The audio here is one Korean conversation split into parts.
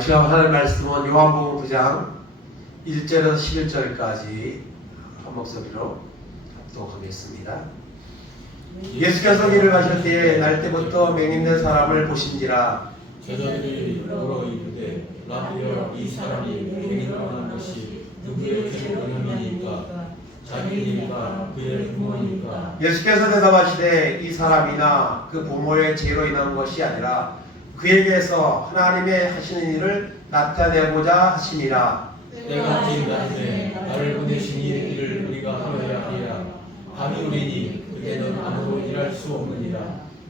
시간 하나님 말씀은 요한복음 9장 1절에서 11절까지 한 목소리로 합독하겠습니다. 예수께서 길을 가실 때에 날 때부터 맹인된 사람을 보신지라. 제자들이 물어 이르되 라비여, 이 사람이 맹인하는 것이 누구의 죄 영향이니까? 자기니까 그의 부모니까? 예수께서 대답하시되 이 사람이나 그 부모의 죄로 인한 것이 아니라 그에게서 하나님의 하시는 일을 나타내고자 하심이라. 때가 지나되 나를 보내시니 이를 우리가 하여야 하리라. 밤이 오리니 그때는 아무도 일할 수 없느니라.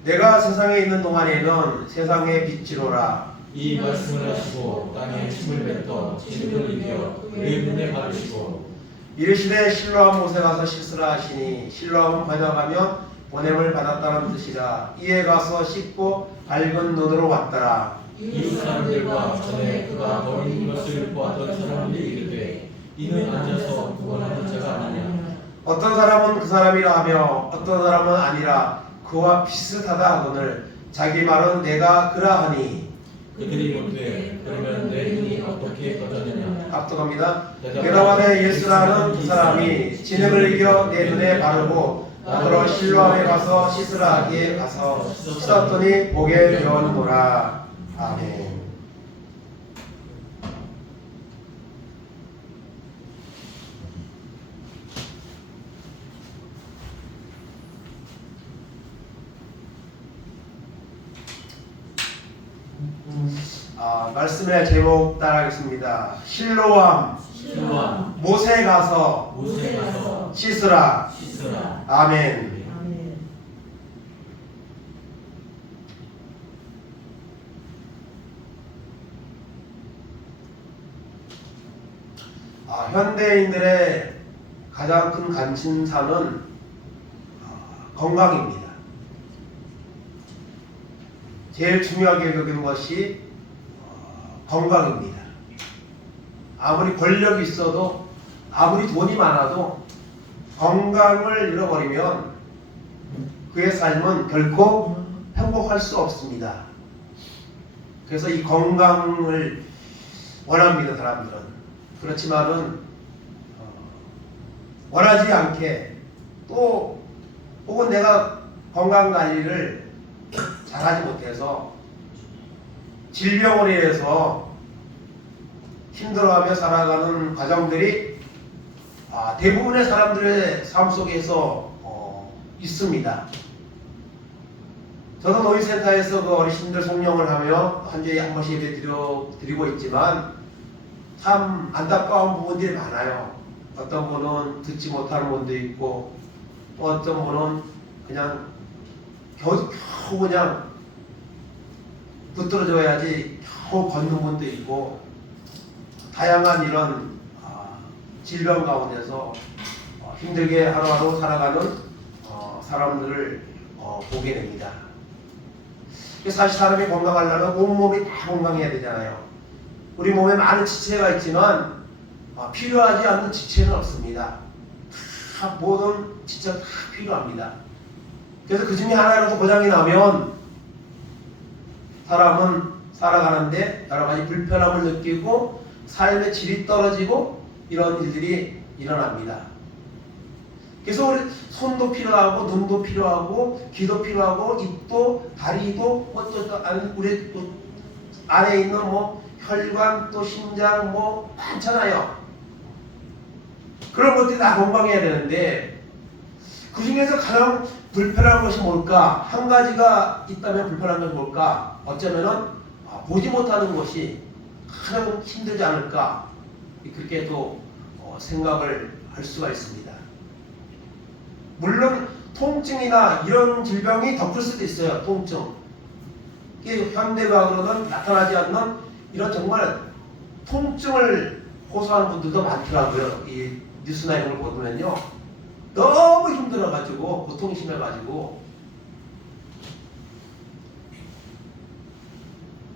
내가 세상에 있는 동안에는 세상의 빛이로라. 이 말씀을 하시고 땅에 침을 뱉어 진흙을 이겨 그의 눈에 바르시고 이르시되 실로암 못에 가서 씻으라 하시니 실로암은 번역하면 보냄을 받았다는 뜻이라. 이에 가서 씻고 밝은 눈으로 왔더라. 이 사람들과 전에 그가 버린 것을 보았던 사람들이 이르되 이는 앉아서 구원하는 자가 아니냐. 어떤 사람은 그 사람이라 하며 어떤 사람은 아니라 그와 비슷하다 하거늘 자기 말은 내가 그라 하니. 그들이 묻되 그러면 내 눈이 어떻게 떠졌느냐. 압도합니다. 대답하되 예수라는 그 사람이 진흙을 이겨 내 눈에 바르고 나더러 실로암에 가서 씻으라 하기에 가서 씻었더니 보게 되었노라. 아멘. 말씀의 제목 따라하겠습니다. 실로암 못에 가서 씻으라. 아멘. 현대인들의 가장 큰 관심사는 건강입니다. 제일 중요하게 여기는 것이 건강입니다. 아무리 권력이 있어도 아무리 돈이 많아도 건강을 잃어버리면 그의 삶은 결코 행복할 수 없습니다. 그래서 이 건강을 원합니다, 사람들은. 그렇지만은 원하지 않게 또 혹은 내가 건강 관리를 잘하지 못해서 질병으로 인해서 힘들어하며 살아가는 과정들이 대부분의 사람들의 삶 속에서 있습니다. 저도 노인센터에서 그 어르신들 송령을 하며 한 주에 한 번씩 예배 드리고 있지만 참 안타까운 부분들이 많아요. 어떤 분은 듣지 못하는 분도 있고 또 어떤 분은 그냥 겨우 그냥 붙들어줘야지 겨우 걷는 분도 있고 다양한 이런 질병 가운데서 힘들게 하루하루 살아가는 사람들을 보게 됩니다. 사실 사람이 건강하려면 온몸이 다 건강해야 되잖아요. 우리 몸에 많은 지체가 있지만 필요하지 않는 지체는 없습니다. 다 모든 지체가 다 필요합니다. 그래서 그 중에 하나라도 고장이 나면 사람은 살아가는데 여러 가지 불편함을 느끼고 삶의 질이 떨어지고 이런 일들이 일어납니다. 그래서 우리 손도 필요하고 눈도 필요하고 귀도 필요하고 입도 다리도 우리 안에 있는 혈관 또 심장 많잖아요. 그런 것들이 다 건강해야 되는데 그 중에서 가장 불편한 것이 뭘까? 한 가지가 있다면 불편한 것이 뭘까? 어쩌면은 보지 못하는 것이 가장 힘들지 않을까? 그렇게 또 생각을 할 수가 있습니다. 물론 통증이나 이런 질병이 더 클 수도 있어요. 통증. 이게 현대과학으로는 나타나지 않는 이런 정말 통증을 호소하는 분들도 많더라고요. 이 뉴스나 이런 걸 보면요. 너무 힘들어가지고 고통이 심해가지고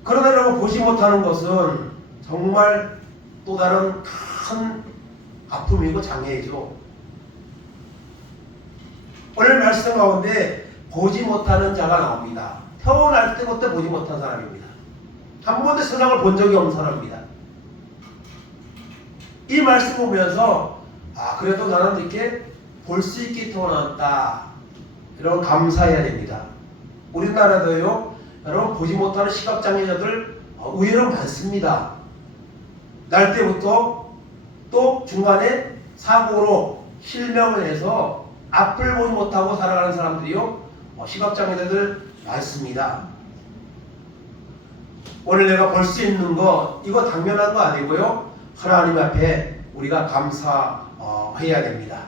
그러나 여러분 보지 못하는 것은 정말 또 다른 큰 아픔이고 장애이죠. 오늘 말씀 가운데 보지 못하는 자가 나옵니다. 태어날 때부터 보지 못한 사람입니다. 한 번도 세상을 본 적이 없는 사람입니다. 이 말씀 보면서 그래도 나는 이렇게 볼 수 있게 태어났다. 이런 감사해야 됩니다. 우리나라도요, 여러분 보지 못하는 시각장애자들 의외로 많습니다. 날 때부터 또 중간에 사고로 실명을 해서 앞을 보지 못하고 살아가는 사람들이요, 시각장애자들 많습니다. 오늘 내가 볼 수 있는 거 이거 당연한 거 아니고요, 하나님 앞에 우리가 감사해야 됩니다.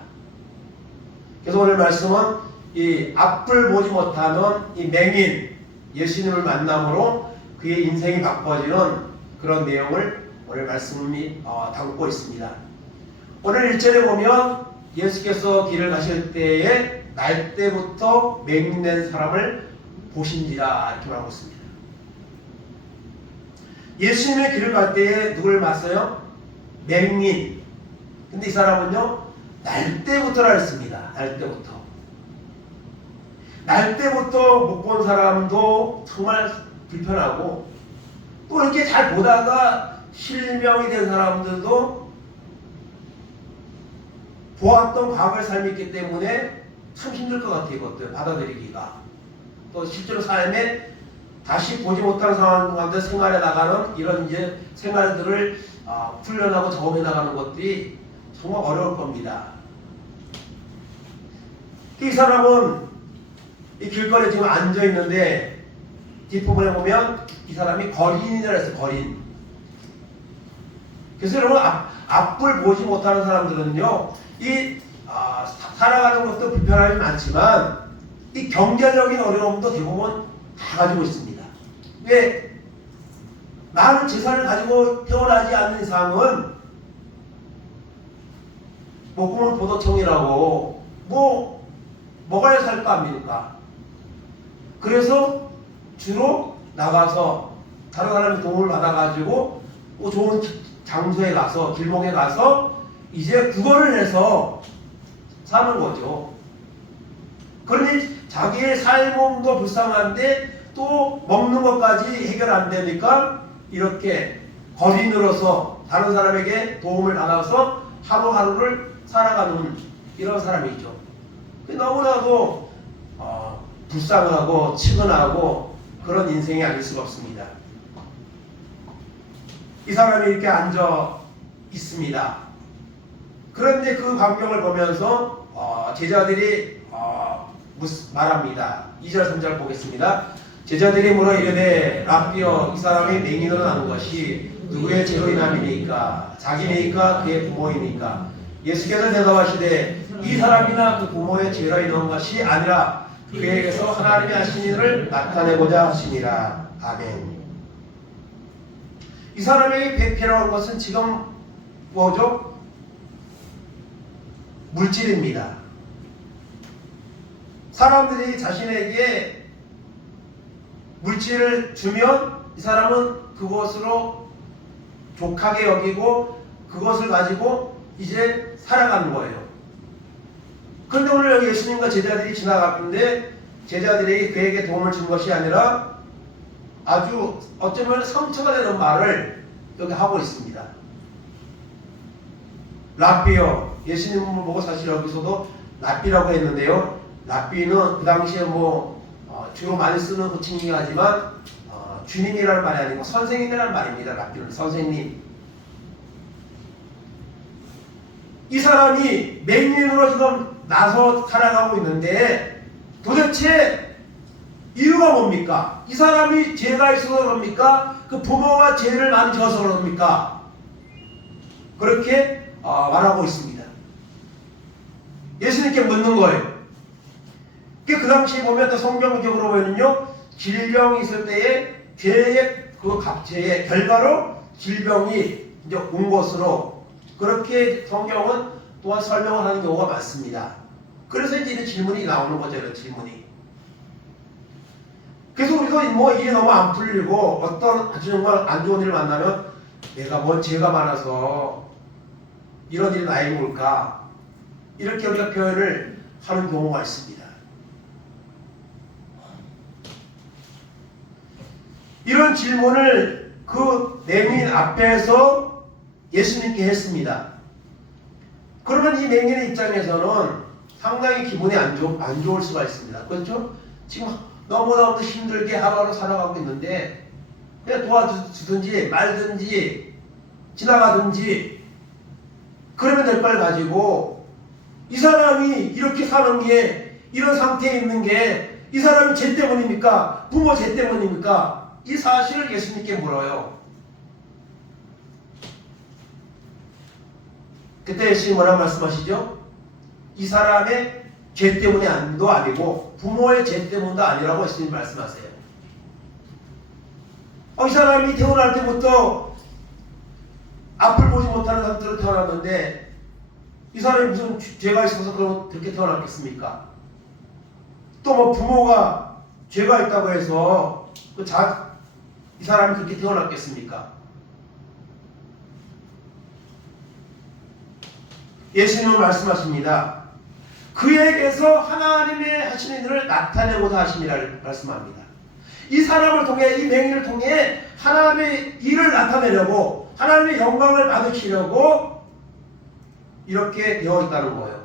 그래서 오늘 말씀은 이 앞을 보지 못하는 이 맹인 예수님을 만남으로 그의 인생이 바꿔지는 그런 내용을 오늘 말씀이 담고 있습니다. 오늘 1절에 보면 예수께서 길을 가실 때에 날 때부터 맹인된 사람을 보신지라 이렇게 말하고 있습니다. 예수님의 길을 갈 때에 누구를 봤어요? 맹인. 근데 이 사람은요, 날 때부터라 했습니다. 날 때부터. 날 때부터 못 본 사람도 정말 불편하고, 또 이렇게 잘 보다가 실명이 된 사람들도 보았던 과거의 삶이 있기 때문에 참 힘들 것 같아요. 이것들 받아들이기가. 또 실제로 삶에 다시 보지 못한 상황 가운데 생활해 나가는 이런 이제 생활들을 훈련하고 경험해 나가는 것들이 정말 어려울 겁니다. 이 사람은 이 길거리에 지금 앉아 있는데 뒷부분에 보면 이 사람이 거린이라 했어요. 거린. 그래서 여러분 앞을 보지 못하는 사람들은요, 살아가는 것도 불편함이 많지만 이 경제적인 어려움도 대부분 다 가지고 있습니다. 왜? 많은 재산을 가지고 태어나지 않는 이상은 목금은 보도청이라고 뭐가 해서 살 거 아닙니까? 그래서 주로 나가서 다른 사람의 도움을 받아가지고 좋은 장소에 가서 길목에 가서 이제 그거를 해서 사는 거죠. 그러니 자기의 삶도 불쌍한데 또 먹는 것까지 해결 안 되니까 이렇게 거린으로서 다른 사람에게 도움을 받아서 하루하루를 살아가는 이런 사람이죠. 너무나도 불쌍하고 치근하고 그런 인생이 아닐 수가 없습니다. 이 사람이 이렇게 앉아 있습니다. 그런데 그 광경을 보면서 제자들이 말합니다. 2절 3절 보겠습니다. 제자들이 물어 이르되 랍비여, 이 사람이 맹인으로 나는 것이 누구의 죄로 인함이니까? 자기니까 그의 부모이니까? 예수께서 대답하시되 이 사람이나 그 부모의 죄로 인한 것이 아니라 그에게서 하나님이 하신 일을 나타내고자 하시니라. 아멘. 이 사람에게 필요한 것은 지금 뭐죠? 물질입니다. 사람들이 자신에게 물질을 주면 이 사람은 그것으로 족하게 여기고 그것을 가지고 이제 살아가는 거예요. 그런데 오늘 여기 예수님과 제자들이 지나갔는데 제자들이 그에게 도움을 준 것이 아니라 아주 어쩌면 상처가 되는 말을 여기 하고 있습니다. 랍비요. 예수님을 보고 사실 여기서도 랍비라고 했는데요. 랍비는 그 당시에 주로 많이 쓰는 호칭이긴 하지만 주님이라는 말이 아니고 선생님이라는 말입니다. 랍비는 선생님. 이 사람이 맹인으로 지금 나서 살아가고 있는데 도대체 이유가 뭡니까? 이 사람이 죄가 있어서 그럽니까? 그 부모가 죄를 많이 져서 그럽니까? 그렇게 말하고 있습니다. 예수님께 묻는 거예요. 그 당시에 보면 또 성경적으로 보면요, 질병이 있을 때에 죄의 죄의 결과로 질병이 이제 온 것으로 그렇게 성경은 또한 설명을 하는 경우가 많습니다. 그래서 이제 이런 질문이 나오는 거죠. 이런 질문이. 그래서 우리도 이게 너무 안 풀리고 어떤 아주 정말 안 좋은 일을 만나면 내가 뭔 죄가 많아서 이런 일이 나에게 올까? 이렇게 우리가 표현을 하는 경우가 있습니다. 이런 질문을 그 맹인 앞에서 예수님께 했습니다. 그러면 이 맹인의 입장에서는 상당히 기분이 안 좋을 수가 있습니다. 그렇죠? 지금 너무너무 힘들게 하루하루 살아가고 있는데 그냥 도와주든지 말든지 지나가든지 그러면 될 걸 가지고 이 사람이 이렇게 사는 게 이런 상태에 있는 게 이 사람이 죄 때문입니까? 부모 죄 때문입니까? 이 사실을 예수님께 물어요. 그때 예수님이 뭐라고 말씀하시죠? 이 사람의 죄 때문도 아니고 부모의 죄 때문도 아니라고 예수님이 말씀하세요. 이 사람이 태어날 때부터 앞을 보지 못하는 상태로 태어났는데 이 사람이 무슨 죄가 있어서 그렇게 태어났겠습니까? 또 뭐 부모가 죄가 있다고 해서 이 사람이 그렇게 태어났겠습니까? 예수님은 말씀하십니다. 그에게서 하나님의 하시는 일을 나타내고자 하심이라고 말씀합니다. 이 사람을 통해, 이 맹인을 통해 하나님의 일을 나타내려고, 하나님의 영광을 받으시려고 이렇게 되어 있다는 거예요.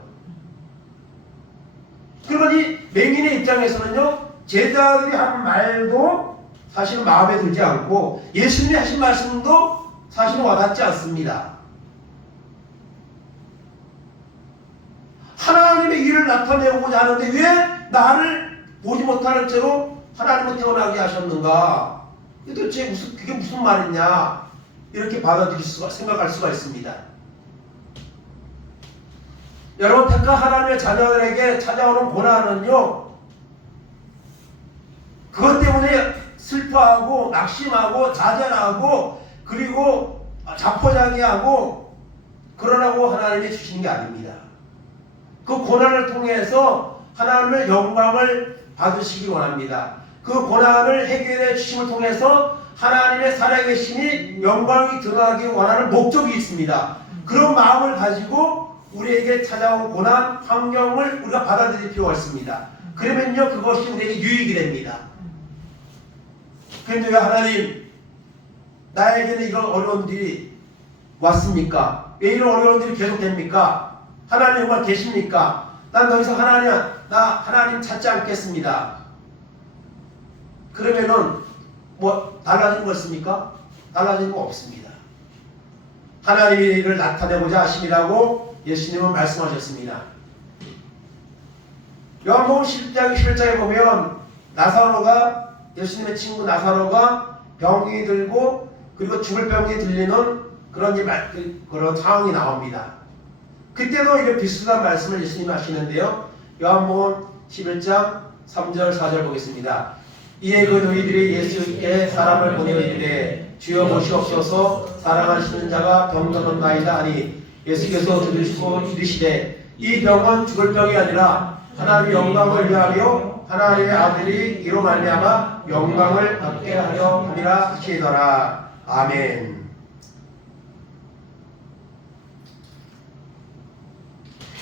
그러니 맹인의 입장에서는요, 제자들이 한 말도 사실은 마음에 들지 않고 예수님이 하신 말씀도 사실은 와닿지 않습니다. 하나님의 일을 나타내고자 하는데 왜 나를 보지 못하는 채로 하나님은 태어나게 하셨는가? 도대체 그게 무슨 말이냐? 이렇게 생각할 수가 있습니다. 여러분, 택한 하나님의 자녀들에게 찾아오는 고난은요, 그것 때문에 슬퍼하고 낙심하고 좌절하고 그리고 자포자기하고 그러라고 하나님이 주시는 게 아닙니다. 그 고난을 통해서 하나님의 영광을 받으시기 원합니다. 그 고난을 해결해 주심을 통해서 하나님의 살아계심이 영광이 드러나기 원하는 목적이 있습니다. 그런 마음을 가지고 우리에게 찾아온 고난, 환경을 우리가 받아들일 필요가 있습니다. 그러면요, 그것이 우리에게 유익이 됩니다. 그런데 왜 하나님, 나에게는 이런 어려운 일이 왔습니까? 왜 이런 어려운 일이 계속됩니까? 하나님 정말 계십니까? 난 더 이상 하나님 찾지 않겠습니다. 그러면은 뭐 달라지는 거 있습니까? 달라지는 거 없습니다. 하나님의 일을 나타내고자 하심이라고 예수님은 말씀하셨습니다. 요한복음 10장 11장에 보면 예수님의 친구 나사로가 병이 들고 그리고 죽을 병이 들리는 그런 상황이 나옵니다. 그때도 이런 비슷한 말씀을 예수님이 하시는데요. 요한복음 11장 3절 4절 보겠습니다. 이에 그 너희들이 예수께 사람을 보내어 이르되 주여 보시옵소서 사랑하시는 자가 병들었나이다 하니 예수께서 들으시고 이르시되 이 병은 죽을 병이 아니라 하나님의 영광을 위하여 하나님의 아들이 이로 말미암아 영광을 받게 하려 함이라 하시더라. 아멘.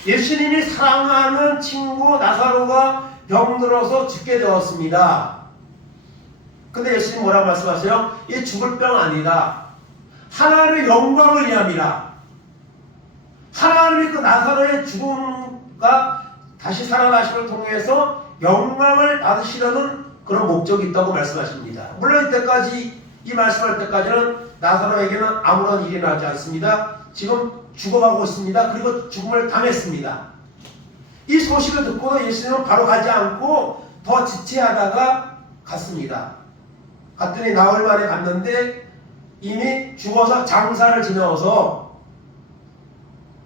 예수님이 사랑하는 친구 나사로가 병들어서 죽게 되었습니다. 근데 예수님 뭐라고 말씀하세요? 이 죽을 병 아니다. 하나님의 영광을 위함이라. 하나님이 그 나사로의 죽음과 다시 살아나심을 통해서 영광을 받으시려는 그런 목적이 있다고 말씀하십니다. 물론 이때까지 이 말씀할 때까지는 나사로에게는 아무런 일이 나지 않습니다. 지금 죽어가고 있습니다. 그리고 죽음을 당했습니다. 이 소식을 듣고도 예수님은 바로 가지 않고 더 지체하다가 갔습니다. 갔더니 나흘 만에 갔는데 이미 죽어서 장사를 지나서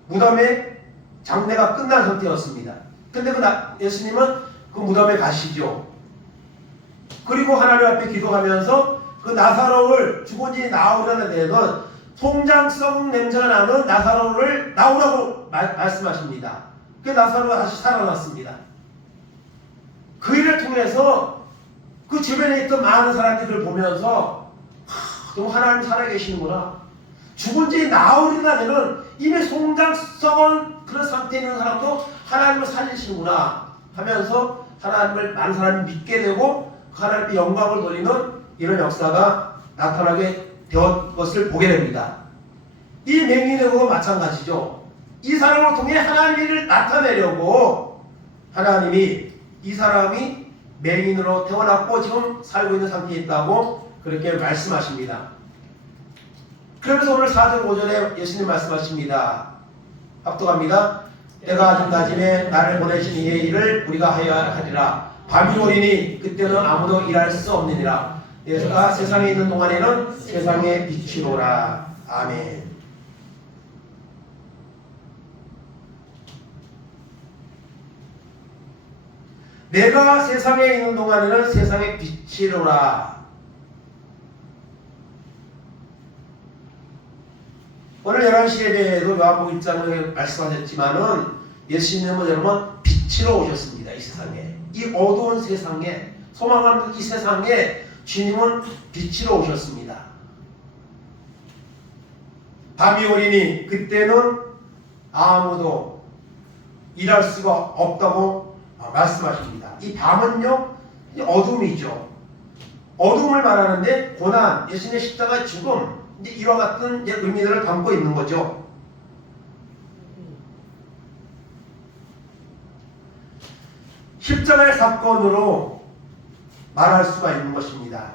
무덤에 장례가 끝난 상태였습니다. 근데 예수님은 그 무덤에 가시죠. 그리고 하나님 앞에 기도하면서 그 나사로를 죽은 지 나오려는 데는 송장성 냄새가 나는 나사로를 나오라고 말씀하십니다. 그 나사로가 다시 살아났습니다. 그 일을 통해서 그 주변에 있던 많은 사람들이 그걸 보면서 너무 하나님 살아계시는구나. 죽은 지 나흘이나 되는 이미 송장성은 그런 상태에 있는 사람도 하나님을 살리시는구나 하면서 많은 사람이 믿게 되고 하나님의 영광을 돌리는 이런 역사가 나타나게 되었 것을 보게 됩니다. 이 맹인하고 마찬가지죠. 이 사람을 통해 하나님을 나타내려고 하나님이 이 사람이 맹인으로 태어났고 지금 살고 있는 상태에 있다고 그렇게 말씀하십니다. 그러면서 오늘 4절 5절에 예수님 말씀하십니다. 합독합니다. 때가 아직 낮임에 나를 보내신 이의 일을 우리가 하여야 하리라. 밤이 오리니 그때는 아무도 일할 수 없느니라. 내가 세상에 있는 동안에는 세상의 빛이로라. 아멘. 내가 세상에 있는 동안에는 세상의 빛이로라. 오늘 11시 예배에도 요한복음 1장에 말씀하셨지만은 예수님은 여러분 빛으로 오셨습니다. 이 세상에. 이 어두운 세상에, 소망 없는 이 세상에 주님은 빛으로 오셨습니다. 밤이 오리니 그때는 아무도 일할 수가 없다고 말씀하십니다. 이 밤은요, 어둠이죠. 어둠을 말하는데 고난, 예수님의 십자가 죽음, 이제 이와 같은 의미들을 담고 있는 거죠. 십자가의 사건으로 말할 수가 있는 것입니다.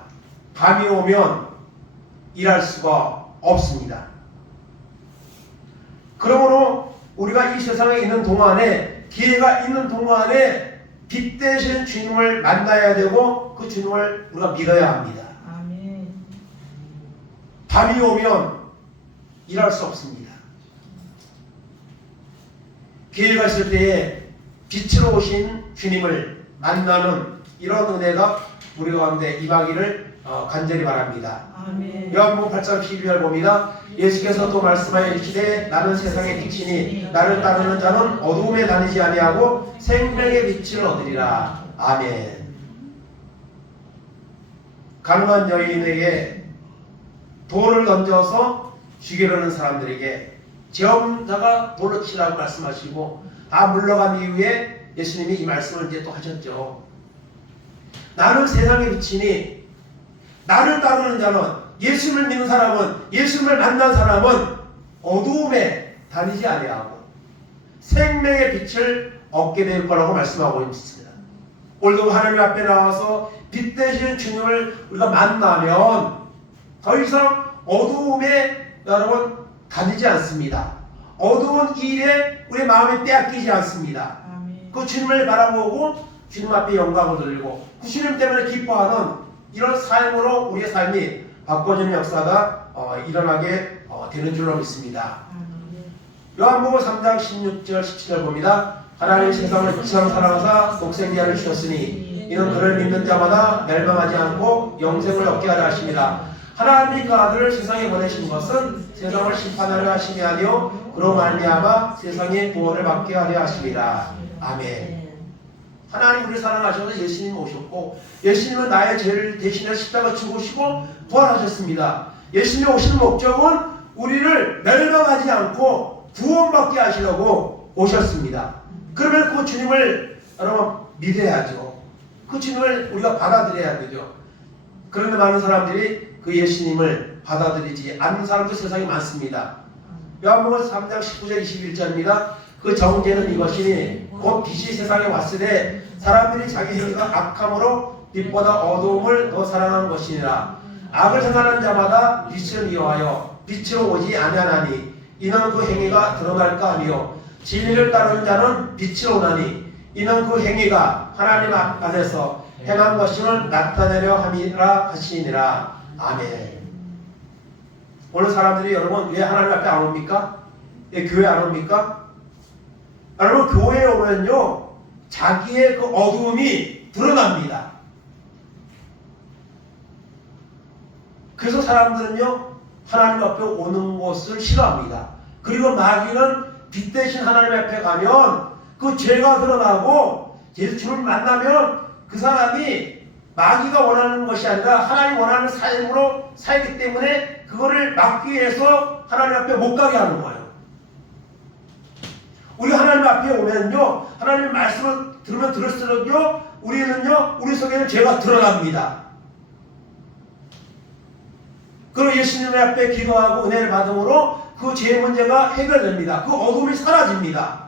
밤이 오면 일할 수가 없습니다. 그러므로 우리가 이 세상에 있는 동안에, 기회가 있는 동안에 빛 대신 주님을 만나야 되고 그 주님을 우리가 믿어야 합니다. 아멘. 밤이 오면 일할 수 없습니다. 기회가 있을 때에 빛으로 오신 주님을 만나는 이런 은혜가 우리 가운데 임하기를 간절히 바랍니다. 아멘. 요한복음 8장 12절 봅니다. 예수께서 또 말씀하여 이르시되 나는 세상의 빛이니 나를 따르는 자는 어두움에 다니지 아니하고 생명의 빛을 얻으리라. 아멘. 가난한 여인에게 돌을 던져서 죽이려는 사람들에게 제험자가 돌로 치라고 말씀하시고 다 물러간 이후에 예수님이 이 말씀을 이제 또 하셨죠. 나는 세상의 빛이니 나를 따르는 자는, 예수님을 믿는 사람은, 예수님을 만난 사람은 어두움에 다니지 아니하고 생명의 빛을 얻게 될 거라고 말씀하고 있습니다. 오늘도 하나님 앞에 나와서 빛 대신 주님을 우리가 만나면 더 이상 어두움에 여러분 다니지 않습니다. 어두운 일에 우리 마음이 빼앗기지 않습니다. 아멘. 그 주님을 바라보고 주님 앞에 영광을 돌리고 그 주님 때문에 기뻐하는 이런 삶으로 우리의 삶이 바꿔지는 역사가 일어나게 되는 줄로 믿습니다. 요한복음 3장 16절 17절 봅니다. 하나님 세상을 이처럼 사랑하사 독생자를 주셨으니 이는 그를 믿는 자마다 멸망하지 않고 영생을 얻게 하려 하심이라. 하나님이 그 아들을 세상에 보내신 것은 세상을 심판하려 하심이 아니요 그로 말미암아 세상의 구원을 받게 하려 하심이라. 아멘. 하나님 우리를 사랑하셔서 예수님 오셨고 예수님은 나의 죄를 대신해 십자가 죽으시고 부활하셨습니다. 예수님이 오신 목적은 우리를 멸망하지 않고 구원받게 하시려고 오셨습니다. 그러면 그 주님을 여러분 믿어야죠. 그 주님을 우리가 받아들여야 되죠. 그런데 많은 사람들이 그 예수님을 받아들이지 않는 사람도 세상에 많습니다. 요한복음 3장 19절 21절입니다. 그 정죄는 이것이니 곧 빛이 세상에 왔으되 사람들이 자기 행위가 악함으로 빛보다 어두움을 더 사랑한 것이니라. 악을 행하는 자마다 빛을 미워하여 빛으로 오지 아니하나니 이는 그 행위가 드러날까 하며 진리를 따르는 자는 빛으로 오나니 이는 그 행위가 하나님 안에서 행한 것임을 나타내려 함이라 하시니라. 아멘. 오늘 사람들이 여러분 왜 하나님 앞에 안 옵니까? 왜 교회 안 옵니까? 여러분 교회에 오면요 자기의 그 어두움이 드러납니다. 그래서 사람들은요 하나님 앞에 오는 것을 싫어합니다. 그리고 마귀는 빛 대신 하나님 앞에 가면 그 죄가 드러나고 예수님을 만나면 그 사람이 마귀가 원하는 것이 아니라 하나님 원하는 삶으로 살기 때문에 그거를 막기 위해서 하나님 앞에 못 가게 하는 거예요. 우리 하나님 앞에 오면요 하나님의 말씀을 들으면 들을수록요 우리는요 우리 속에는 죄가 드러납니다. 그리고 예수님 앞에 기도하고 은혜를 받음으로 그 죄 문제가 해결됩니다. 그 어둠이 사라집니다.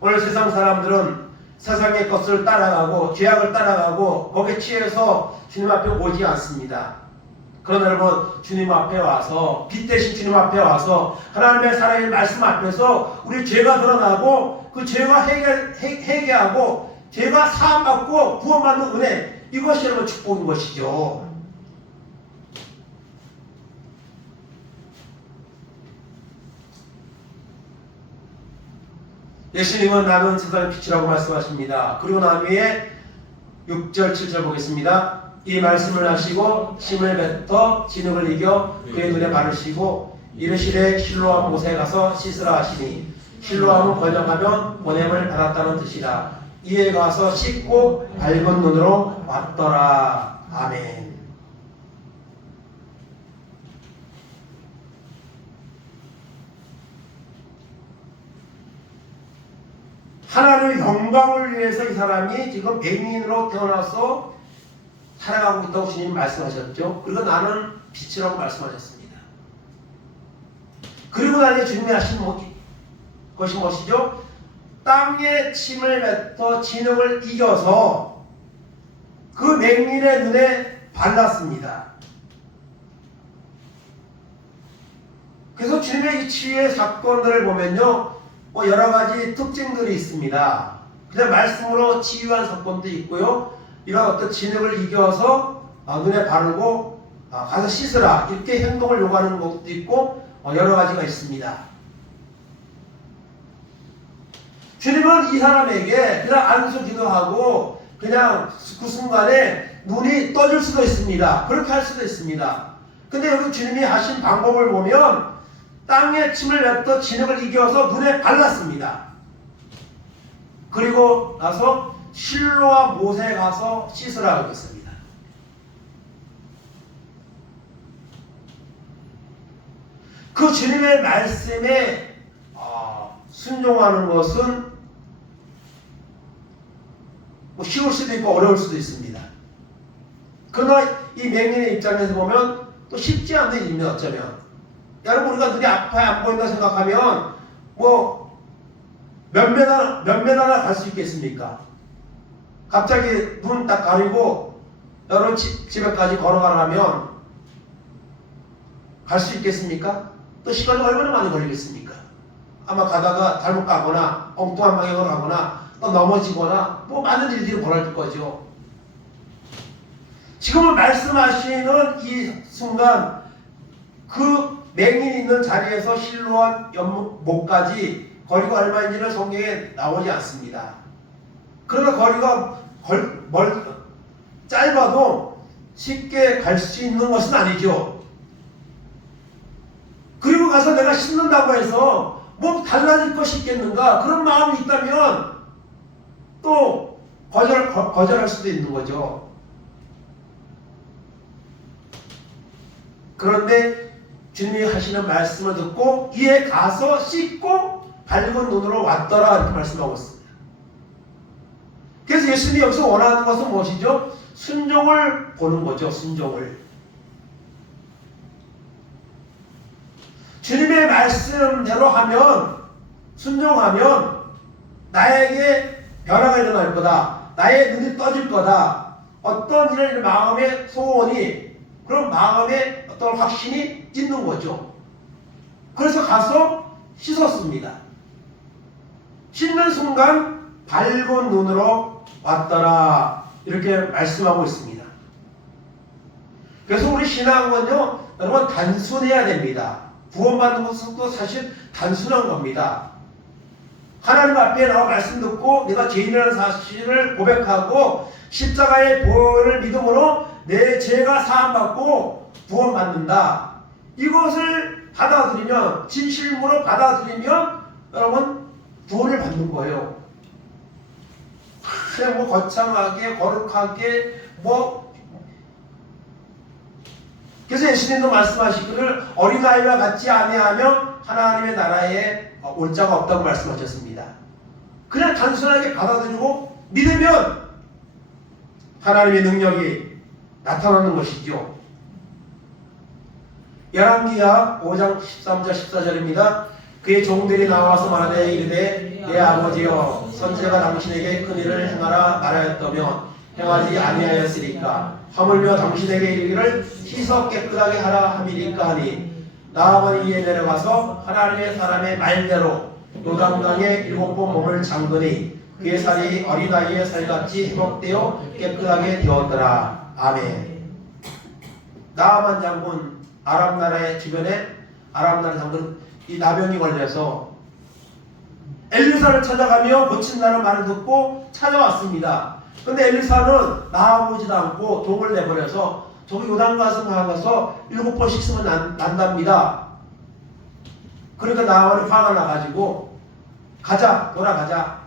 오늘 세상 사람들은 세상의 것을 따라가고 죄악을 따라가고 거기에 취해서 주님 앞에 오지 않습니다. 그러나 여러분, 주님 앞에 와서, 빛 대신 주님 앞에 와서 하나님의 사랑의 말씀 앞에서 우리 죄가 드러나고 그 죄가 회개하고 죄가 사함받고 구원받는 은혜, 이것이 여러분 축복인 것이죠. 예수님은 나는 세상의 빛이라고 말씀하십니다. 그리고 난 후에 6절 7절 보겠습니다. 이 말씀을 하시고 힘을 뱉어 진흙을 이겨 그의 눈에 바르시고 이르시되 실로암 못에 가서 씻으라 하시니 실로암은 번역하면 보냄을 받았다는 뜻이라. 이에 가서 씻고 밝은 눈으로 왔더라. 아멘. 하나님의 영광을 위해서 이 사람이 지금 맹인으로 태어나서 살아가고 있다고 주님 말씀하셨죠. 그리고 나는 빛이라고 말씀하셨습니다. 그리고 나니 주님이 하신 것이 무엇이죠? 땅에 침을 뱉어 진흙을 이겨서 그 맹인의 눈에 발랐습니다. 그래서 주님의 이 치유의 사건들을 보면요, 여러 가지 특징들이 있습니다. 그냥 말씀으로 치유한 사건도 있고요, 이런 어떤 진흙을 이겨서 눈에 바르고 가서 씻으라 이렇게 행동을 요구하는 것도 있고 여러 가지가 있습니다. 주님은 이 사람에게 그냥 안수 기도하고 그냥 그 순간에 눈이 떠질 수도 있습니다. 그렇게 할 수도 있습니다. 근데 여기 주님이 하신 방법을 보면 땅에 침을 뱉어 진흙을 이겨서 눈에 발랐습니다. 그리고 나서 실로와 못에 가서 씻으라고 했습니다. 그 주님의 말씀에 순종하는 것은 쉬울 수도 있고 어려울 수도 있습니다. 그러나 이 맹인의 입장에서 보면 또 쉽지 않은 일입니다. 어쩌면 여러분, 우리가 눈이 아파야 안 보인다 생각하면 몇 메다나 갈 수 있겠습니까? 갑자기 눈 딱 가리고 여러분 집에까지 걸어가라면 갈 수 있겠습니까? 또 시간이 얼마나 많이 걸리겠습니까? 아마 가다가 잘못 가거나 엉뚱한 방향으로 가거나 또 넘어지거나 많은 일들이 벌어질 거죠. 지금은 말씀하시는 이 순간 그 맹인 있는 자리에서 실로한 연못까지 거리가 얼마인지는 성경에 나오지 않습니다. 그러나 거리가 짧아도 쉽게 갈 수 있는 것은 아니죠. 그리고 가서 내가 씻는다고 해서 달라질 것이 있겠는가? 그런 마음이 있다면 또 거절할 수도 있는 거죠. 그런데 주님이 하시는 말씀을 듣고 이에 가서 씻고 밝은 눈으로 왔더라 이렇게 말씀하고 있습니다. 그래서 예수님이 여기서 원하는 것은 무엇이죠? 순종을 보는 거죠. 순종을. 주님의 말씀대로 하면, 순종하면 나에게 변화가 일어날 거다. 나의 눈이 떠질 거다. 어떤 이런 마음의 소원이, 그런 마음의 어떤 확신이 있는 거죠. 그래서 가서 씻었습니다. 씻는 순간 밝은 눈으로 왔더라 이렇게 말씀하고 있습니다. 그래서 우리 신앙은요, 여러분 단순해야 됩니다. 구원받는 것은 또 사실 단순한 겁니다. 하나님 앞에 나와 말씀 듣고 내가 죄인이라는 사실을 고백하고 십자가의 보혈을 믿음으로 내 죄가 사함받고 구원받는다. 이것을 받아들이면, 진실무로 받아들이면 여러분 구원을 받는 거예요. 그냥 거창하게 거룩하게 그래서 예수님도 말씀하시기를 어린아이와 같지 아니하면 하나님의 나라에 올 자가 없다고 말씀하셨습니다. 그냥 단순하게 받아들이고 믿으면 하나님의 능력이 나타나는 것이죠. 열왕기하 5장 13절 14절입니다. 그의 종들이 나와서 말하되 이르되 내 아버지여 선지자가 당신에게 큰 일을 행하라 말하였다면 행하지 아니하였으리까 하물며 당신에게 이르기를 씻어 깨끗하게 하라 함이리까 하니 나아만이 이에 내려가서 하나님의 사람의 말대로 요단강에 7번 몸을 잠그니 그의 살이 어린아이의 살같이 회복되어 깨끗하게 되었더라. 아멘. 나아만 장군 아람 나라의 주변에 아람 나라 장군 이 나병이 걸려서 엘리사를 찾아가며 고친다는 말을 듣고 찾아왔습니다. 근데 엘리사는 나아보지도 않고 동을 내버려서 저기 요단가서 나가서 7번씩 쓰면 난답니다. 그러니까 나아만이 화가 나가지고 가자, 돌아가자.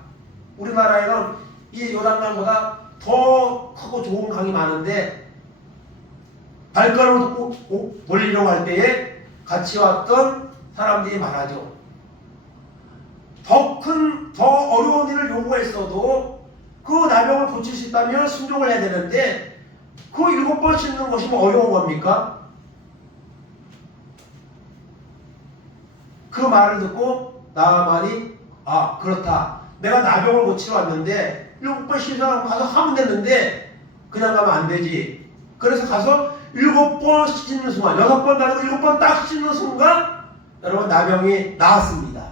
우리나라에는 이 요단강보다 더 크고 좋은 강이 많은데 발걸음을 올리려고 할 때에 같이 왔던 사람들이 말하죠. 더 어려운 일을 요구했어도 그 나병을 고칠 수 있다면 순종을 해야 되는데 그 7번 씻는 것이 뭐 어려운 겁니까? 그 말을 듣고 나아만이 아 그렇다. 내가 나병을 고치러 왔는데 7번 씻으라고 가서 하면 되는데 그냥 가면 안 되지. 그래서 가서 7번 씻는 순간 6번 가고 7번 딱 씻는 순간 여러분 나병이 나았습니다.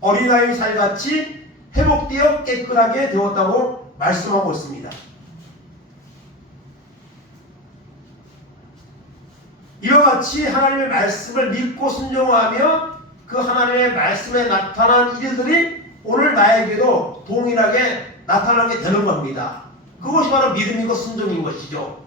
어린아이 살같이 회복되어 깨끗하게 되었다고 말씀하고 있습니다. 이와 같이 하나님의 말씀을 믿고 순종하며 그 하나님의 말씀에 나타난 일들이 오늘 나에게도 동일하게 나타나게 되는 겁니다. 그것이 바로 믿음이고 순종인 것이죠.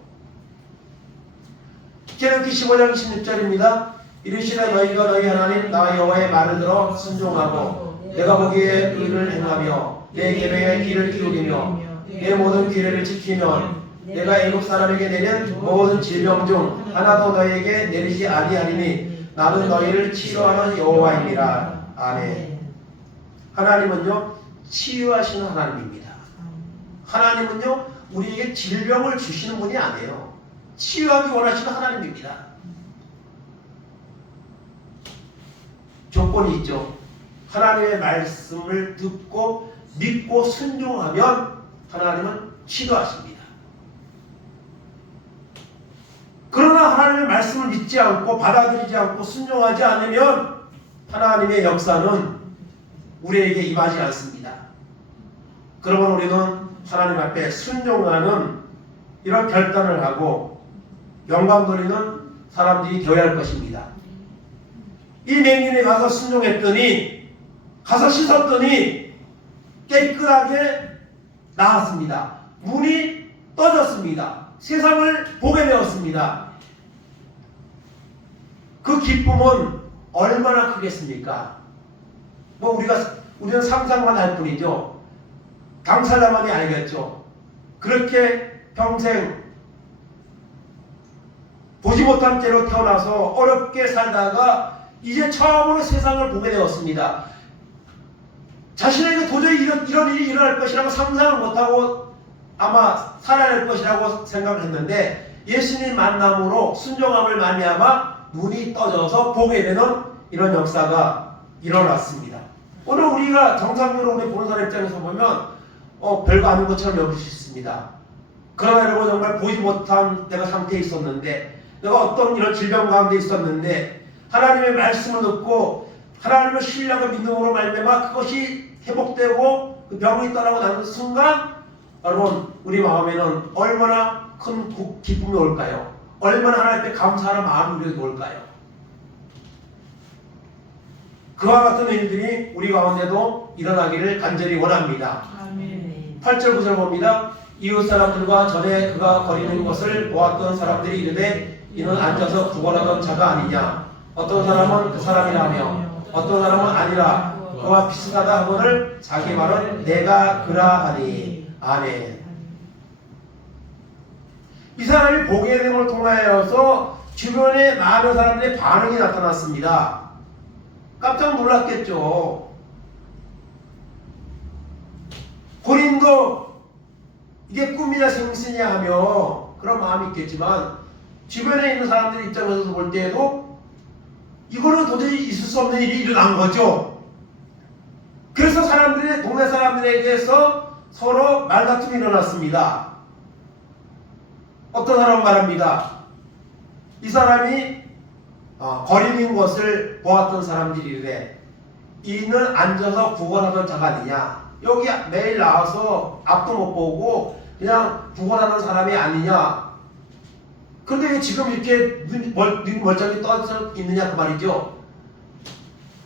계명기 15장 26절입니다. 이르시되 너희가 너희 하나님 나 여호와의 말을 들어 순종하고 내가 보기에 의를 행하며 내 계명에 귀를 기울이며 내 모든 규례를 지키면 내가 애국 사람에게 내린 모든 질병 중 하나도 너희에게 내리지 아니하리니 나는 너희를 치료하는 여호와입니다. 아멘. 하나님은요 치유하시는 하나님입니다. 하나님은요 우리에게 질병을 주시는 분이 아니에요. 치유하기 원하시는 하나님입니다. 조건이 있죠. 하나님의 말씀을 듣고 믿고 순종하면 하나님은 치료하십니다. 그러나 하나님의 말씀을 믿지 않고 받아들이지 않고 순종하지 않으면 하나님의 역사는 우리에게 임하지 않습니다. 그러면 우리는 하나님 앞에 순종하는 이런 결단을 하고 영광 돌리는 사람들이 되어야 할 것입니다. 이 맹인이 가서 순종했더니 가서 씻었더니 깨끗하게 나았습니다. 문이 떠졌습니다. 세상을 보게 되었습니다. 그 기쁨은 얼마나 크겠습니까? 우리는 상상만 할 뿐이죠. 당사자만이 알겠죠. 그렇게 평생 보지 못한 죄로 태어나서 어렵게 살다가 이제 처음으로 세상을 보게 되었습니다. 자신에게 도저히 이런 일이 일어날 것이라고 상상을 못하고 아마 살아야 할 것이라고 생각했는데 예수님 만남으로 순종함을 말미암아 눈이 떠져서 보게 되는 이런 역사가 일어났습니다. 오늘 우리가 정상적으로 우리 보는 사람 입장에서 보면 별거 아닌 것처럼 여길 수 있습니다. 그러나 여러분 정말 보지 못한 내가 상태에 있었는데 내가 어떤 이런 질병 가운데 있었는데 하나님의 말씀을 듣고 하나님의 신뢰와 믿음으로 말미암아 그것이 회복되고 그 병이 떠나고 나는 순간 여러분 우리 마음에는 얼마나 큰 기쁨이 올까요? 얼마나 하나님 앞에 감사하는 마음이 우리에게 올까요? 그와 같은 일들이 우리 가운데도 일어나기를 간절히 원합니다. 아멘. 8절 9절 봅니다. 이웃 사람들과 전에 그가 거리는 것을 보았던 사람들이 이르되 이는 앉아서 구걸하던 자가 아니냐. 어떤 사람은 그 사람이라며 어떤 사람은 아니라 그와 비슷하다 하거늘 자기 말은 내가 그라 하니. 아멘. 이 사람이 보게 된 걸 통하여서 주변에 많은 사람들의 반응이 나타났습니다. 깜짝 놀랐겠죠. 본인도 이게 꿈이냐 생신이냐 하며 그런 마음이 있겠지만 주변에 있는 사람들 입장에서 볼 때에도 이거는 도저히 있을 수 없는 일이 일어난 거죠. 그래서 동네 사람들에게서 서로 말다툼이 일어났습니다. 어떤 사람은 말합니다. 이 사람이 거리는 것을 보았던 사람들이래. 이는 앉아서 구걸하던 자가 아니냐. 여기 매일 나와서 앞도 못 보고 그냥 구걸하는 사람이 아니냐. 그런데 왜 지금 이렇게 눈 멀쩡히 떠서 있느냐 그 말이죠.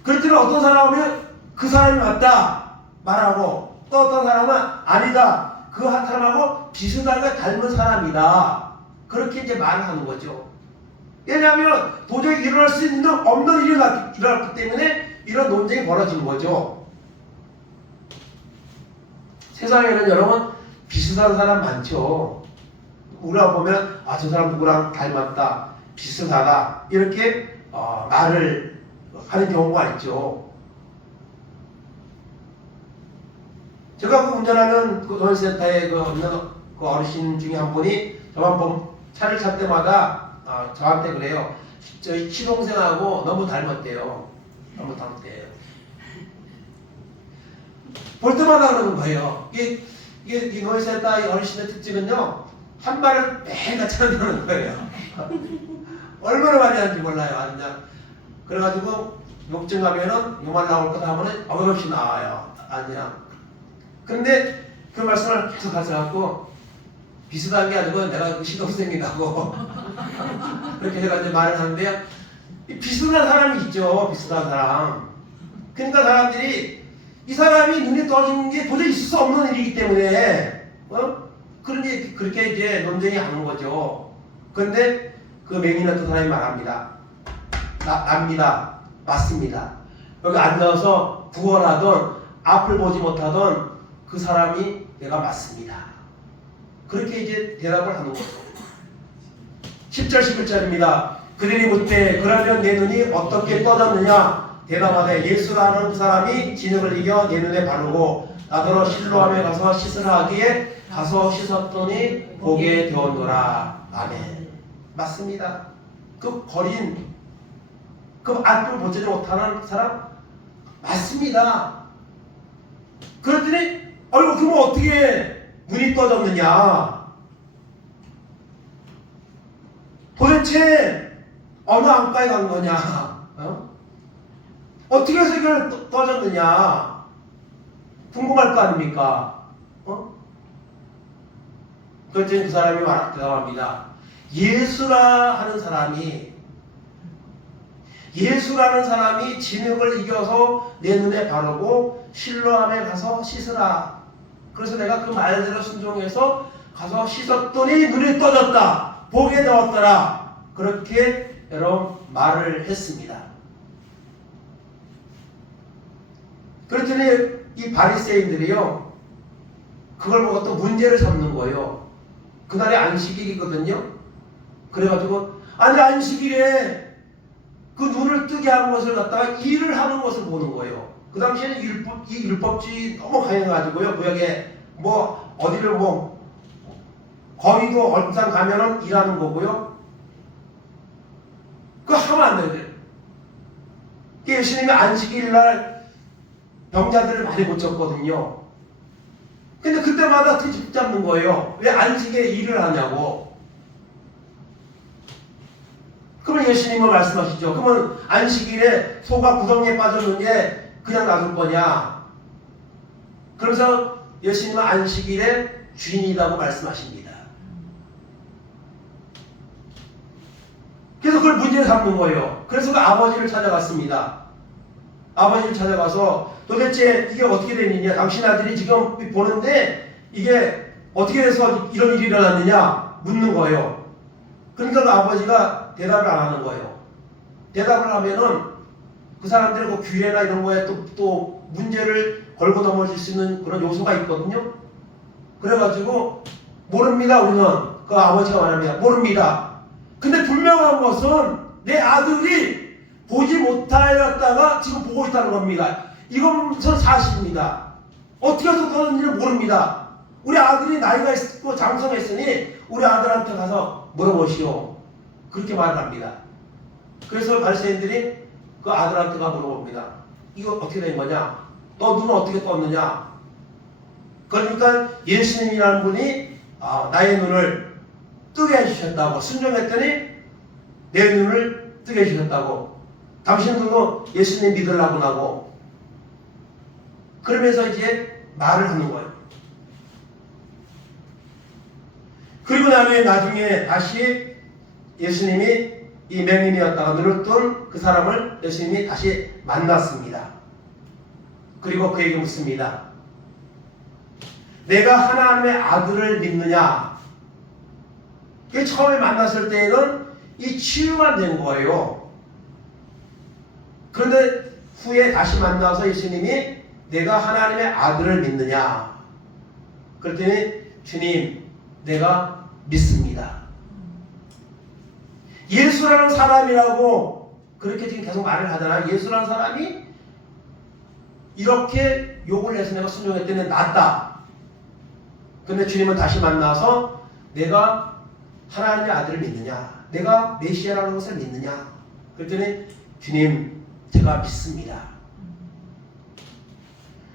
그랬더니 어떤 사람은 그 사람이 맞다 말하고 또 어떤 사람은 아니다. 그 한 사람하고 비슷하게 닮은 사람이다. 그렇게 이제 말을 하는 거죠. 왜냐하면 도저히 일어날 수 있는 없는 일이 일어났기 때문에 이런 논쟁이 벌어진 거죠. 세상에는 여러분 비슷한 사람 많죠. 우리가 보면 저 사람 누구랑 닮았다, 비슷하다 이렇게 말을 하는 경우가 있죠. 제가 운전하는 도시센터에 그 어르신 중에 한 분이 저만 차를 찾 때마다 저한테 그래요. 저희 시동생하고 너무 닮았대요. 너무 닮았대요. 볼 때마다 그러는 거예요. 이게 노예센터 어르신의 특징은요, 한 발을 매일 같이 한다는 거예요. 얼마나 많이 하는지 몰라요. 그냥 그래가지고 욕정 가면은 요 말 나올 거다 하면은 어김없이 나와요. 아니야. 그런데 그 말씀을 계속 하셔갖고 비슷한 게 아니고 내가 그 시동생이라고 그렇게 제가 이제 말을 하는데요. 비슷한 사람이 있죠. 비슷한 사람. 그러니까 사람들이 이 사람이 눈에 떠지는 게 도저히 있을 수 없는 일이기 때문에 그런데 그렇게 이제 논쟁이 하는 거죠. 그런데 그 맹인한테 사람이 말합니다. 납니다. 맞습니다. 여기 앉아서 구걸하던 앞을 보지 못하던 그 사람이 내가 맞습니다. 그렇게 이제 대답을 하는 거죠. 10절 11절입니다. 그들이 묻되 그러면 내 눈이 어떻게 떠졌느냐 대답하되 예수라는 그 사람이 진흙을 이겨 내 눈에 바르고 나더러 실로암에 가서 씻으라 하기에 가서 씻었더니 보게 되었노라. 아멘. 맞습니다. 그 거린 그 앞을 보지 못하는 사람 맞습니다. 그랬더니 그러면 어떻게 눈이 떠졌느냐? 도대체 어느 안과에 간 거냐? 어떻게 해서 이걸 떠졌느냐? 궁금할 거 아닙니까? 그랬더니 그 사람이 대답합니다. 예수라는 사람이 진흙을 이겨서 내 눈에 바르고 실로암에 가서 씻으라. 그래서 내가 그 말대로 순종해서 가서 씻었더니 눈이 떠졌다. 보게 되었더라. 그렇게 여러분 말을 했습니다. 그랬더니 이 바리새인들이요, 그걸 보고 또 문제를 삼는 거예요. 그날이 안식일이거든요. 그래가지고 아니 안식일에 그 눈을 뜨게 한 것을 갖다가 일을 하는 것을 보는 거예요. 그 당시에는 이 율법주의 너무 강해가지고요. 구약에 어디를 거리도 얼상 가면은 일하는 거고요. 그거 하면 안 돼요. 예수님이 안식일 날 병자들을 많이 고쳤거든요. 근데 그때마다 트집 잡는 거예요. 왜 안식일에 일을 하냐고. 그러면 예수님은 말씀하시죠. 그러면 안식일에 소가 구덩이에 빠졌는데 그냥 놔둘 거냐? 그래서 예수님은 안식일에 주인이라고 말씀하십니다. 그래서 그걸 문제를 삼는 거예요. 그래서 그 아버지를 찾아갔습니다. 아버지를 찾아가서 도대체 이게 어떻게 됐느냐? 당신 아들이 지금 보는데 이게 어떻게 돼서 이런 일이 일어났느냐? 묻는 거예요. 그러니까 그 아버지가 대답을 안 하는 거예요. 대답을 하면은 그 사람들의 그 규례나 이런 거에 또 문제를 걸고 넘어질 수 있는 그런 요소가 있거든요. 그래가지고 모릅니다. 우리는 그 아버지가 말합니다. 모릅니다. 근데 분명한 것은 내 아들이 보지 못하였다가 지금 보고 있다는 겁니다. 이건 사실입니다. 어떻게 해서 그런지를 모릅니다. 우리 아들이 나이가 있고 장성했으니 우리 아들한테 가서 물어보시오. 그렇게 말을 합니다. 그래서 바리새인들이 그 아들한테가 물어봅니다. 이거 어떻게 된 거냐? 너 눈은 어떻게 떴느냐? 그러니까 예수님이라는 분이 나의 눈을 뜨게 해주셨다고 순종했더니 내 눈을 뜨게 해주셨다고. 당신들도 예수님 믿으려고 하고. 그러면서 이제 말을 하는 거예요. 그리고 나중에 다시 예수님이 이 맹인이었다가 눈을 뜬 그 사람을 예수님이 다시 만났습니다. 그리고 그에게 묻습니다. 내가 하나님의 아들을 믿느냐? 그 처음에 만났을 때에는 이 치유만 된 거예요. 그런데 후에 다시 만나서 예수님이 내가 하나님의 아들을 믿느냐? 그랬더니 주님, 내가 믿습니다. 예수라는 사람이라고 그렇게 지금 계속 말을 하잖아. 예수라는 사람이 이렇게 욕을 해서 내가 순종했더니 낫다. 근데 주님은 다시 만나서 내가 하나님의 아들을 믿느냐? 내가 메시아라는 것을 믿느냐? 그랬더니 주님, 제가 믿습니다.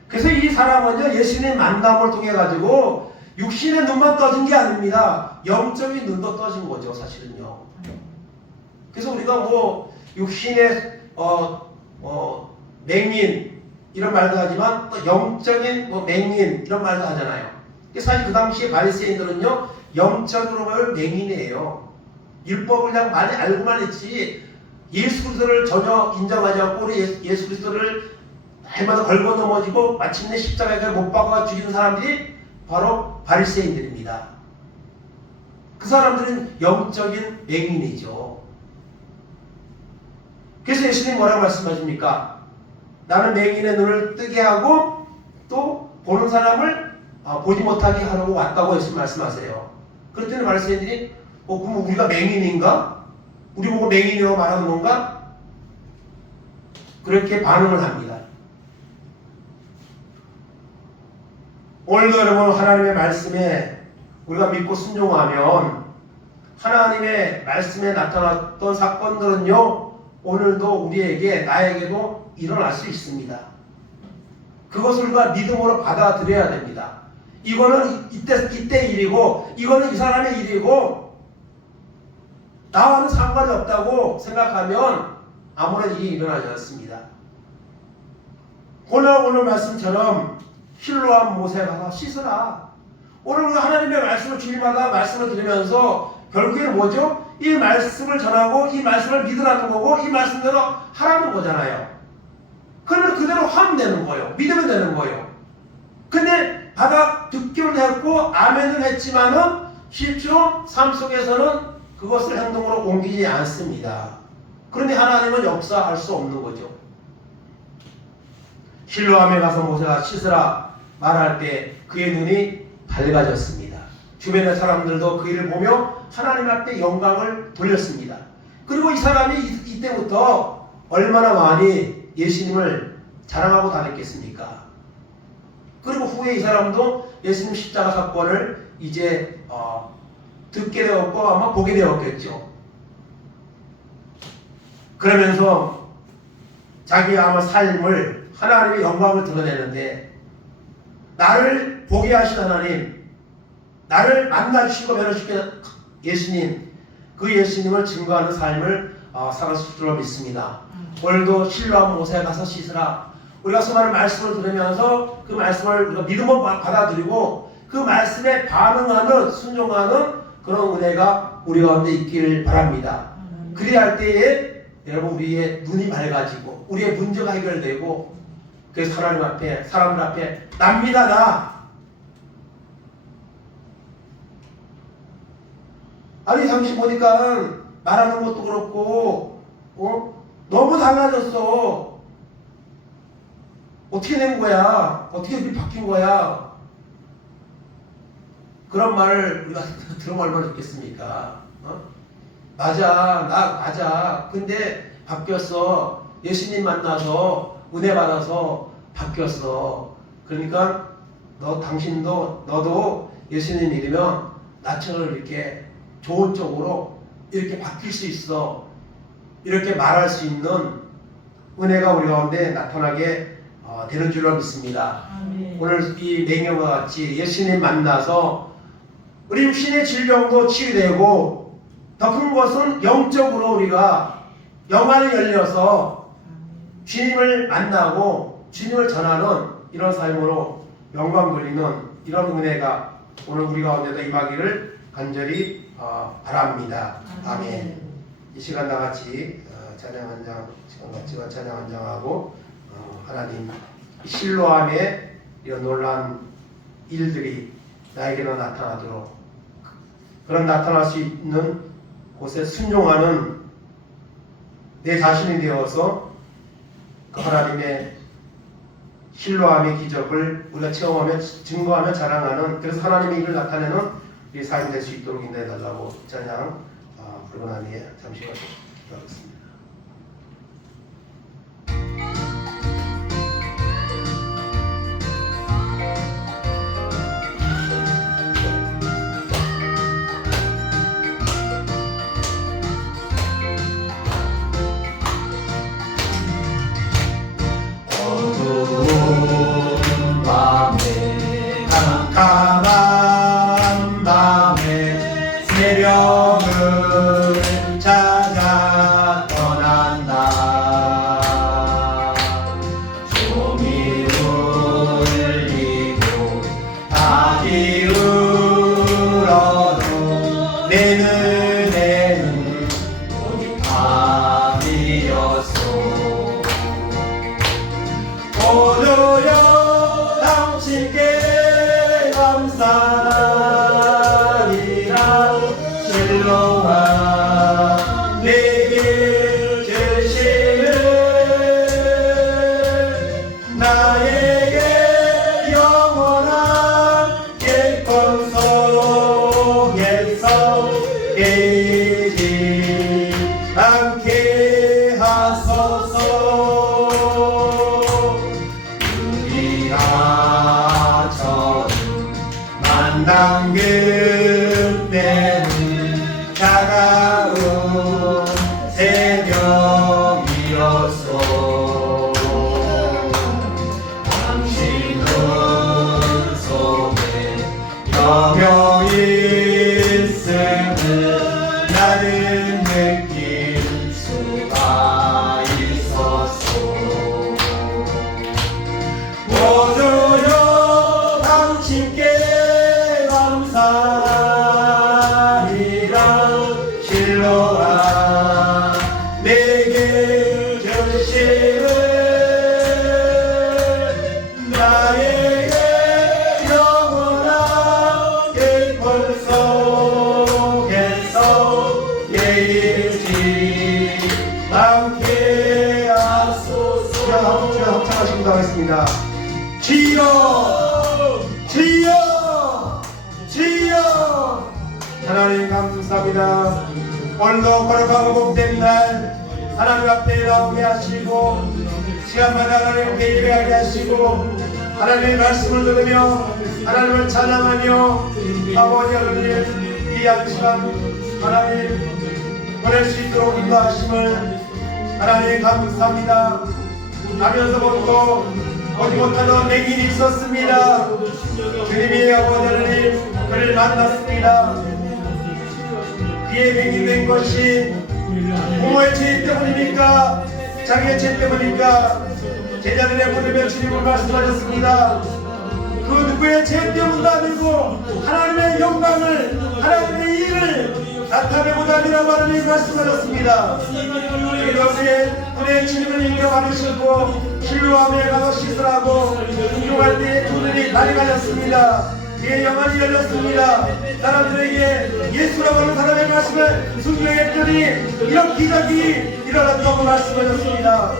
그래서 이 사람은요, 예수님 만남을 통해 가지고 육신의 눈만 떠진 게 아닙니다. 영적인 눈도 떠진 거죠, 사실은요. 그래서 우리가 뭐 육신의 맹인 이런 말도 하지만 또 영적인 맹인 이런 말도 하잖아요. 사실 그 당시에 바리새인들은요, 영적으로 보면 맹인이에요. 율법을 그냥 많이 알고만 했지 예수 그리스도를 전혀 인정하지 않고 우리 예수 그리스도를 날마다 걸고 넘어지고 마침내 십자가에 못 박아 죽이는 사람들이 바로 바리새인들입니다. 그 사람들은 영적인 맹인이죠. 그래서 예수님이 뭐라고 말씀하십니까? 나는 맹인의 눈을 뜨게 하고 또 보는 사람을 보지 못하게 하려고 왔다고 예수님 말씀하세요. 그랬더니 바리새인들이 그럼 우리가 맹인인가? 우리 보고 맹인이라고 말하는 건가? 그렇게 반응을 합니다. 오늘도 여러분 하나님의 말씀에 우리가 믿고 순종하면 하나님의 말씀에 나타났던 사건들은요, 오늘도 우리에게 나에게도 일어날 수 있습니다. 그것을 우리가 믿음으로 받아들여야 됩니다. 이거는 이때 일이고 이거는 이 사람의 일이고 나와는 상관이 없다고 생각하면 아무런 일이 일어나지 않습니다. 오늘 말씀처럼 실로암 못에 가서 씻으라. 오늘 우리가 하나님의 말씀을 주일마다 말씀을 들으면서 결국에는 뭐죠? 이 말씀을 전하고 이 말씀을 믿으라는 거고 이 말씀대로 하라는 거잖아요. 그러면 그대로 하면 되는 거예요. 믿으면 되는 거예요. 근데 듣기는 했고 아멘을 했지만은 실제로 삶 속에서는 그것을 행동으로 옮기지 않습니다. 그런데 하나님은 역사할 수 없는 거죠. 실로암에 가서 모세가 씻으라 말할 때 그의 눈이 밝아졌습니다. 주변의 사람들도 그 일을 보며 하나님 앞에 영광을 돌렸습니다. 그리고 이 사람이 이때부터 얼마나 많이 예수님을 자랑하고 다녔겠습니까? 그리고 후에 이 사람도 예수님 십자가 사건을 이제 듣게 되었고 아마 보게 되었겠죠. 그러면서 자기 아마 삶을 하나님의 영광을 드러내는데 나를 보게 하신 하나님, 나를 만나주시고 변호시키는 예수님, 그 예수님을 증거하는 삶을 살았을 줄로 믿습니다. 오늘도 실로암 못에 가서 씻으라. 우리가 수많은 말씀을 들으면서 그 말씀을 우리가 믿음으로 받아들이고 그 말씀에 반응하는 순종하는 그런 은혜가 우리 가운데 있기를 바랍니다. 그래야 할 때에 여러분 우리의 눈이 밝아지고 우리의 문제가 해결되고 그래서 하나님 앞에 사람들 앞에 납니다. 나 아니 당신 보니까 말하는 것도 그렇고 너무 달라졌어. 어떻게 된 거야? 어떻게 이렇게 바뀐 거야? 그런 말을 우리가 들으면 얼마나 좋겠습니까? 맞아. 근데 바뀌었어. 예수님 만나서 은혜 받아서 바뀌었어. 그러니까 너도 예수님 믿으면 나처럼 이렇게 좋은 쪽으로 이렇게 바뀔 수 있어, 이렇게 말할 수 있는 은혜가 우리 가운데 나타나게 되는 줄로 믿습니다. 오늘 이 맹령과 같이 예수님 만나서 우리 육신의 질병도 치유되고 더 큰 것은 영적으로 우리가 영안이 열려서 주님을 만나고 주님을 전하는 이런 삶으로 영광 돌리는 이런 은혜가 오늘 우리 가운데도 임하기를 간절히 바랍니다. 아멘. 이 시간 다 같이 찬양 한 장, 시간 같이 찬양 한 장하고 하나님 실로암의 이런 놀라운 일들이 나에게도 나타나도록, 그런 나타날 수 있는 곳에 순종하는 내 자신이 되어서 그 하나님의 실로암의 기적을 우리가 체험하며 증거하며 자랑하는, 그래서 하나님의 일을 나타내는 우리 삶이 될 수 있도록 인도해 달라고 찬양 부르고 난 후에 잠시 기도하겠습니다. 깜깜한 밤에 새벽을 찾아 떠난다. 종이 울리고 닭이 울어도 내 눈에는 오직 밤이었소. 오늘여 당신께 감사리라. 실로암 내게 주시는 나에게 영원한 기쁨 속에서 깨지 않게 하소서. 만난 그때는 차가운 새벽이었소. 당신 눈 속에 여겨 있음을 나는 느낄 수가 있었소. 모두여 당신께 감사리라. 실로암 내게 주시는 나에게 영원한 기쁨 속에서 깨지 않게 하소서. 주여 합창하시기도 하겠습니다. 주여 주여 주여. 하나님 감사합니다. 오늘도 거룩하고 복된 날 하나님 앞에 나오게 하시고 시간마다 하나님께 예배하게 하시고 하나님의 말씀을 들으며 하나님을 찬양하며 아버지 하나님 귀한 시간 하나님 보낼 수 있도록 인도하심을 하나님 감사합니다. 하면서부터 보지 못하던 맹인이 있었습니다. 주님이 아버지 하나님 그를 만났습니다. 그의 맹인된 것이 부모의 죄 때문입니까? 자기의 죄 때문입니까? 제자들의 부르며 주님을 말씀하셨습니다. 그 누구의 죄 때문도 아니고 하나님의 영광을, 하나님의 일을 나타내고자 함이라고 하나님 말씀하셨습니다. 이것에 우리의 주님을 인정하시고 실로암에 가서 씻으라고 운동할 때에 두 눈이 날이 가졌습니다. 그의 영안이 열렸습니다. 사람들에게 예수라고 하는 사람의 말씀을 순종했더니 이런 기적이 일어났다고 말씀하셨습니다.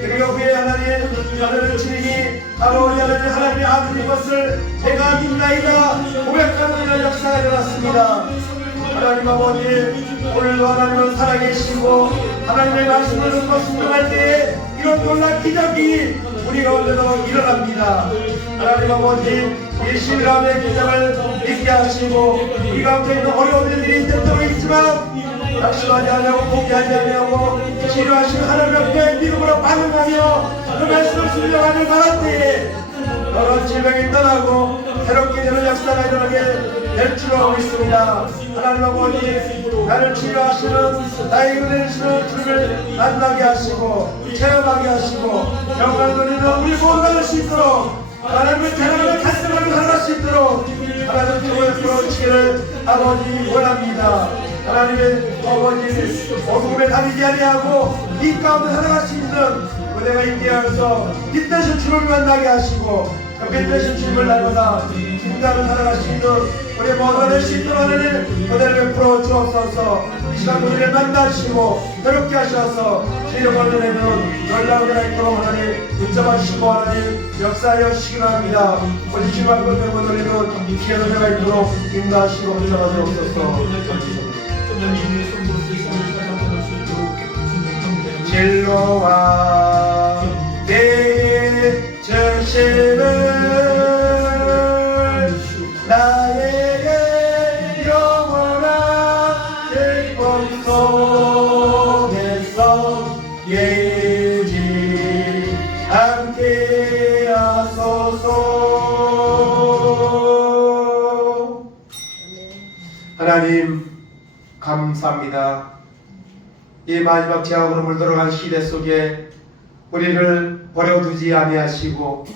그리고 후에 하나님 주님이 바로 하나님의 아들인 것을 내가 믿나이다 고백하는 이런 역사가 일어났습니다. 하나님 아버지 오늘도 하나님은 살아계시고 하나님의 말씀을 듣고 순종할 때에 이런 놀라운 기적이 우리 가운데도 일어납니다. 하나님 아버지 이 신랑의 기적을 있게 하시고 이 가운데 있는 어려운 일들이 때때로 있지만 낙심하지 않고 포기하지 않고 치료하신 하나님 앞에 믿음으로 반응하며 그 말씀을 순종하길 바랄 때에 여러 질병이 떠나고 새롭게 되는 역사가 일어나게 될 줄 알고 있습니다. 하나님 아버지 나를 치료하시는 나의 은혜이시는 주님을 만나게 하시고 체험하게 하시고 영광 돌리는 우리 모두가 될 수 있도록 하나님의 자랑을 달성하며 살아갈 수 있도록 하나님 주님을 풀어주시기를 아버지 원합니다. 하나님의 아버지 어둠에 다니지 아니하고 이 가운데 살아갈 수 있는 은혜가 있게 하셔서 빛 대신 주님을 만나게 하시고 그 빛 대신 주님을 날마다 중단을 살아갈 수 있는 우리 모두가 될 수 있도록 하나님 은혜를 베풀어 주옵소서. 이 시간 우리를 만나시고 새롭게 하셔서 주님을 은혜는 놀라운 은혜가 있도록 하나님 붙잡아주시고 하나님 역사하여 주시기 바랍니다. 오직 주님 앞에 은혜를 돌리는 귀한 은혜가 있도록 인도하시고 붙잡아 주옵소서. 진로와 내게 전심을 나에게 영원한 기쁨 속에서 예지 함께 하소서. 하나님 감사합니다. 이 마지막 제약으로 물들어간 시대 속에 우리를 버려두지 아니하시고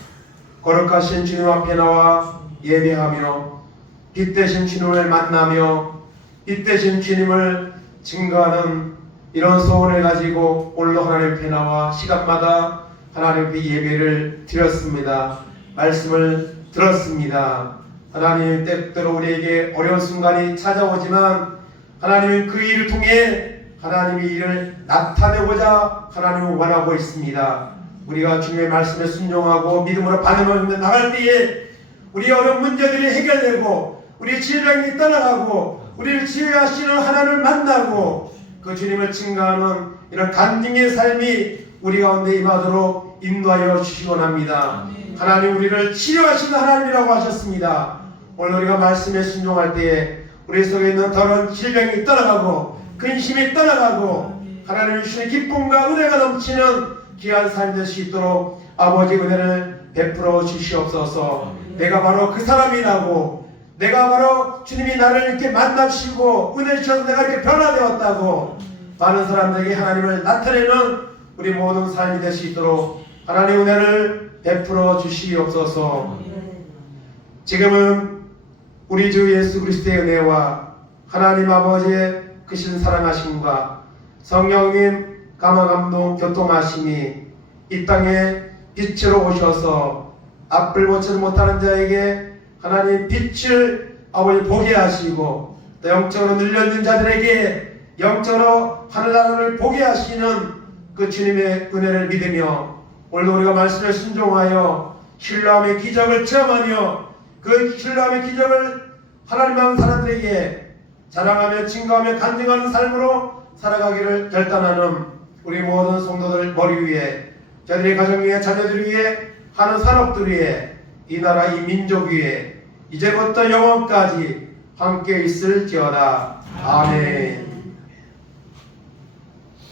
거룩하신 주님 앞에 나와 예배하며 빛 대신 주님을 만나며 빛 대신 주님을 증거하는 이런 소원을 가지고 오늘도 하나님 앞에 나와 시간마다 하나님 앞에 예배를 드렸습니다. 말씀을 들었습니다. 하나님 때때로 우리에게 어려운 순간이 찾아오지만 하나님은 그 일을 통해 하나님의 일을 나타내고자 하나님은 원하고 있습니다. 우리가 주님의 말씀에 순종하고 믿음으로 반응하며 나갈 때에 우리의 어려운 문제들이 해결되고 우리의 질병이 떠나가고 우리를 치유하시는 하나님을 만나고 그 주님을 증거하는 이런 간증의 삶이 우리 가운데 임하도록 인도하여 주시기 원합니다. 하나님 우리를 치료하시는 하나님이라고 하셨습니다. 오늘 우리가 말씀에 순종할 때에 우리 속에 있는 더러운 질병이 떠나가고 근심이 떠나가고 하나님의 주시는 기쁨과 은혜가 넘치는 귀한 삶이 될 수 있도록 아버지 은혜를 베풀어 주시옵소서. 내가 바로 그 사람이라고 내가 바로 주님이 나를 이렇게 만나시고 은혜 주셔서 내가 이렇게 변화되었다고 많은 사람들에게 하나님을 나타내는 우리 모든 삶이 될 수 있도록 하나님의 은혜를 베풀어 주시옵소서. 지금은 우리 주 예수 그리스도의 은혜와 하나님 아버지의 크신 사랑하심과 성령님 감화감동 교통하심이 이 땅에 빛으로 오셔서 앞을 보지 못하는 자에게 하나님 빛을 아버지 보게 하시고 또 영적으로 눌려있는 자들에게 영적으로 하늘나라를 보게 하시는 그 주님의 은혜를 믿으며 오늘도 우리가 말씀에 순종하여 신뢰함의 기적을 체험하며 그 신뢰함의 기적을 하나님 한 사람들에게 자랑하며 증거하며 간증하는 삶으로 살아가기를 결단하는 우리 모든 성도들 머리 위에 저들의 가정 위에 자녀들 위에 하는 산업들 위에 이 나라 이 민족 위에 이제부터 영원까지 함께 있을지어다. 아멘.